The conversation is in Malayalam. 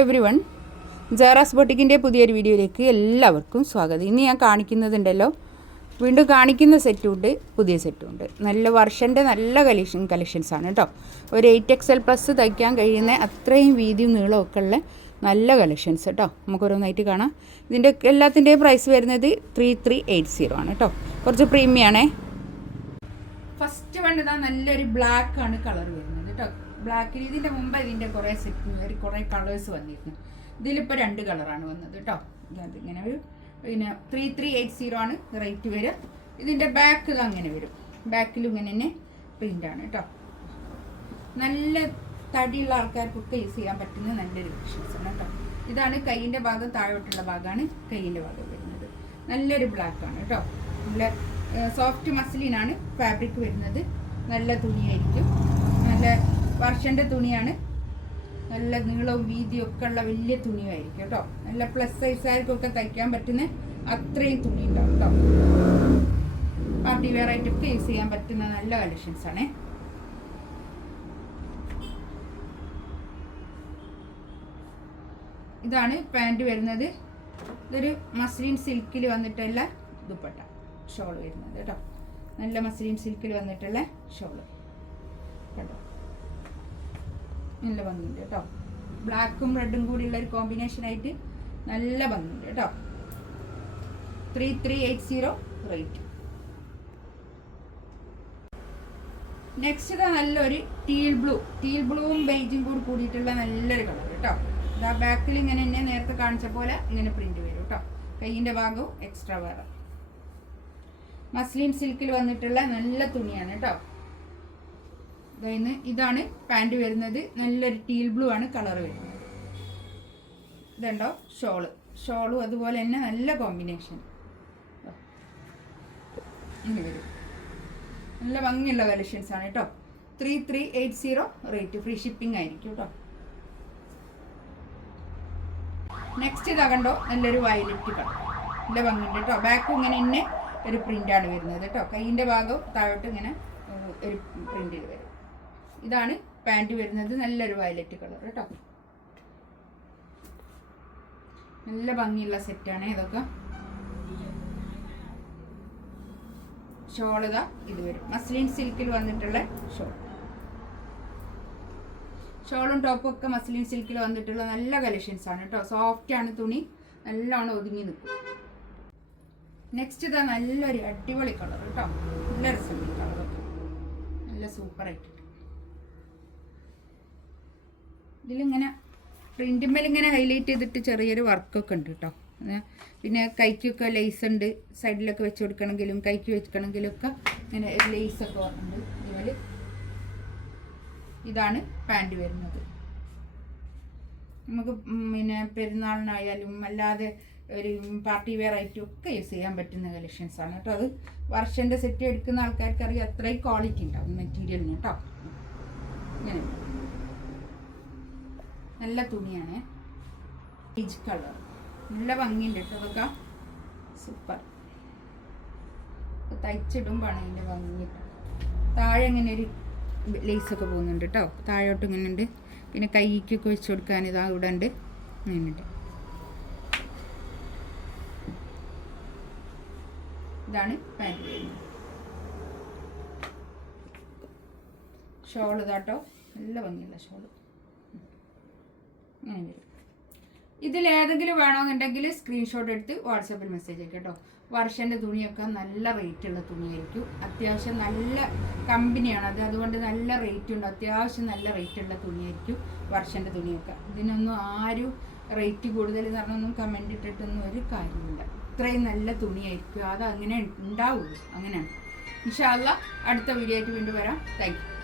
എവ്രിവൺ, ജാറാസ് ബൊട്ടിക്കിൻ്റെ പുതിയൊരു വീഡിയോയിലേക്ക് എല്ലാവർക്കും സ്വാഗതം. ഇന്ന് ഞാൻ കാണിക്കുന്നതുണ്ടല്ലോ, വീണ്ടും കാണിക്കുന്ന സെറ്റുമുണ്ട്, പുതിയ സെറ്റുമുണ്ട്. നല്ല വർഷൻ്റെ നല്ല കളക്ഷൻസാണ് കേട്ടോ. ഒരു 8XL+ തയ്ക്കാൻ കഴിയുന്ന അത്രയും വീതിയും നീളമൊക്കെ ഉള്ള നല്ല കളക്ഷൻസ് കേട്ടോ. നമുക്കൊരോന്നായിട്ട് കാണാം. ഇതിൻ്റെ എല്ലാത്തിൻ്റെയും പ്രൈസ് വരുന്നത് 3380 ആണ് കേട്ടോ. കുറച്ച് പ്രീമിയമാണേ. ഫസ്റ്റ് വൺ ഇതാ, നല്ലൊരു ബ്ലാക്ക് ആണ് കളർ വരുന്നത് കേട്ടോ. ബ്ലാക്കിൽ ഇതിൻ്റെ മുമ്പ് ഇതിൻ്റെ കുറേ കളേഴ്സ് വന്നിരുന്നു. ഇതിലിപ്പോൾ 2 കളറാണ് വന്നത് കേട്ടോ. അതിങ്ങനെ ഒരു 3380 ആണ് റേറ്റ് വരിക. ഇതിൻ്റെ ബാക്ക് ഇത് അങ്ങനെ വരും. ബാക്കിലും ഇങ്ങനെ തന്നെ പ്രിൻ്റാണ് കേട്ടോ. നല്ല തടിയുള്ള ആൾക്കാർക്കൊക്കെ യൂസ് ചെയ്യാൻ പറ്റുന്ന നല്ലൊരു കളക്ഷൻസാണ് കേട്ടോ. ഇതാണ് കൈയിൻ്റെ ഭാഗം, താഴോട്ടുള്ള ഭാഗമാണ് കൈയിൻ്റെ ഭാഗം വരുന്നത്. നല്ലൊരു ബ്ലാക്കാണ് കേട്ടോ. നല്ല സോഫ്റ്റ് മസ്ലിനാണ് ഫാബ്രിക് വരുന്നത്. നല്ല തുണിയായിരിക്കും. നല്ല വർഷൻ്റെ തുണിയാണ്. നല്ല നീളവും വീതിയും ഒക്കെ ഉള്ള വലിയ തുണിയായിരിക്കും കേട്ടോ. നല്ല പ്ലസ് സൈസുകാർക്കൊക്കെ തയ്ക്കാൻ പറ്റുന്ന അത്രയും തുണി ഉണ്ടാവും കേട്ടോ. പാർട്ടി വെയർ ആയിട്ടൊക്കെ യൂസ് ചെയ്യാൻ പറ്റുന്ന നല്ല കളക്ഷൻസാണേ. ഇതാണ് പാൻറ് വരുന്നത്. ഇതൊരു മസ്ലിൻ സിൽക്കിൽ വന്നിട്ടുള്ള ദുപ്പട്ട ഷോൾ വരുന്നത് കേട്ടോ. നല്ല മസ്ലിൻ സിൽക്കിൽ വന്നിട്ടുള്ള ഷോള് കേട്ടോ. നല്ല ഭംഗിയുണ്ട് കേട്ടോ. ബ്ലാക്കും റെഡും കൂടിയുള്ള ഒരു കോമ്പിനേഷനായിട്ട് നല്ല ഭംഗിയുണ്ട് കേട്ടോ. 3380 റേറ്റ്. നെക്സ്റ്റ് ഇതാ, നല്ലൊരു ടീൽ ബ്ലൂവും ബേജും കൂടി കൂടിയിട്ടുള്ള നല്ലൊരു കളർ കേട്ടോ. ഇതാ ബാക്കിൽ ഇങ്ങനെ തന്നെ നേരത്തെ കാണിച്ച പോലെ ഇങ്ങനെ പ്രിന്റ് വരും കേട്ടോ. കയ്യിൻ്റെ ഭാഗവും എക്സ്ട്രാ വേറെ. മസ്ലിൻ സിൽക്കിൽ വന്നിട്ടുള്ള നല്ല തുണിയാണ് കേട്ടോ. ഇതാണ് പാൻറ് വരുന്നത്. നല്ലൊരു ടീൽ ബ്ലൂ ആണ് കളർ വരുന്നത്. ഇതുണ്ടോ ഷോളും അതുപോലെ തന്നെ നല്ല കോമ്പിനേഷൻ ഇങ്ങനെ വരും. നല്ല ഭംഗിയുള്ള കളക്ഷൻസ് ആണ് കേട്ടോ. 3380 റേറ്റ്. ഫ്രീ ഷിപ്പിംഗ് ആയിരിക്കും കേട്ടോ. നെക്സ്റ്റ് ഇതാകണ്ടോ, നല്ലൊരു വയലറ്റ് കളർ. നല്ല ഭംഗിയുണ്ട് കേട്ടോ. ബാക്കും ഇങ്ങനെ തന്നെ ഒരു പ്രിൻ്റാണ് വരുന്നത് കേട്ടോ. കൈയിൻ്റെ ഭാഗവും താഴോട്ട് ഇങ്ങനെ ഒരു പ്രിൻ്റിൽ വരും. ഇതാണ് പാൻറ് വരുന്നത്. നല്ലൊരു വയലറ്റ് കളർ കേട്ടോ. നല്ല ഭംഗിയുള്ള സെറ്റാണ് ഇതൊക്കെ. ഷോൾ ഇതാ ഇത് വരും. മസ്ലിൻ സിൽക്കിൽ വന്നിട്ടുള്ള ഷോളും ടോപ്പും ഒക്കെ മസ്ലിൻ സിൽക്കിൽ വന്നിട്ടുള്ള നല്ല കളക്ഷൻസ് ആണ് കേട്ടോ. സോഫ്റ്റ് ആണ് തുണി, നല്ലോണം ഒതുങ്ങി നിൽക്കും. നെക്സ്റ്റ് ഇതാ, നല്ലൊരു അടിപൊളി കളർ കേട്ടോ. നല്ല രസമുണ്ട് കളറൊക്കെ. നല്ല സൂപ്പറായിട്ട് ഇതിലിങ്ങനെ പ്രിൻറ്റുമ്മേൽ ഇങ്ങനെ ഹൈലൈറ്റ് ചെയ്തിട്ട് ചെറിയൊരു വർക്കൊക്കെ ഉണ്ട് കേട്ടോ. പിന്നെ കൈക്കൊക്കെ ലേസ് ഉണ്ട്. സൈഡിലൊക്കെ വെച്ച് കൊടുക്കണമെങ്കിലും കൈക്ക് വെക്കണമെങ്കിലും ഒക്കെ ഇങ്ങനെ ലേസൊക്കെ ഉണ്ട് ഇതുപോലെ. ഇതാണ് പാൻറ് വരുന്നത്. നമുക്ക് പിന്നെ പെരുന്നാളിനായാലും അല്ലാതെ ഒരു പാർട്ടി വെയർ ആയിട്ടും ഒക്കെ യൂസ് ചെയ്യാൻ പറ്റുന്ന കളക്ഷൻസ് ആണ് കേട്ടോ. അത് വർഷൻ്റെ സെറ്റ് എടുക്കുന്ന ആൾക്കാർക്ക് അറിയാം അത്രയും ക്വാളിറ്റി ഉണ്ടാവും മെറ്റീരിയലിന് കേട്ടോ. ഇങ്ങനെ നല്ല തുണിയാണ്. പീച്ച് കളർ നല്ല ഭംഗിയുണ്ട് കേട്ടോ. അതൊക്കെ സൂപ്പർ. തയ്ച്ചിടുമ്പോഴാണ് ഇതിൻ്റെ ഭംഗി. താഴെ ഇങ്ങനെ ഒരു ലേസൊക്കെ പോകുന്നുണ്ട് കേട്ടോ. താഴോട്ട് ഇങ്ങനെ ഉണ്ട്. പിന്നെ കൈക്കൊക്കെ വെച്ച് കൊടുക്കാൻ ഇതാ ഇവിടെ ഉണ്ട്. ഇങ്ങനെയുണ്ട്. ഇതാണ് പാൻറ് വരുന്നത്. ഷോൾ ഇതാട്ടോ. നല്ല ഭംഗിയുള്ള ഷോള് അങ്ങനെ വരും. ഇതിലേതെങ്കിലും വേണമെന്നുണ്ടെങ്കിൽ സ്ക്രീൻഷോട്ട് എടുത്ത് വാട്സാപ്പിൽ മെസ്സേജ് അയക്കാം കേട്ടോ. വർഷൻ്റെ തുണിയൊക്കെ നല്ല റേറ്റുള്ള തുണിയായിരിക്കും. അത്യാവശ്യം നല്ല കമ്പനിയാണ് അത്. അതുകൊണ്ട് നല്ല റേറ്റ് ഉണ്ട്. അത്യാവശ്യം നല്ല റേറ്റുള്ള തുണിയായിരിക്കും വർഷൻ്റെ തുണിയൊക്കെ. ഇതിനൊന്നും ആരും റേറ്റ് കൂടുതൽ പറഞ്ഞൊന്നും കമൻ്റ് ഇട്ടിട്ടൊന്നും ഒരു കാര്യമില്ല. ഇത്രയും നല്ല തുണിയായിരിക്കും. അത് അങ്ങനെ ഉണ്ടാവുള്ളൂ. അങ്ങനെയാണ്. ഇൻഷാ അല്ലാഹ് അടുത്ത വീഡിയോ ആയിട്ട് വീണ്ടും വരാം. Thank you.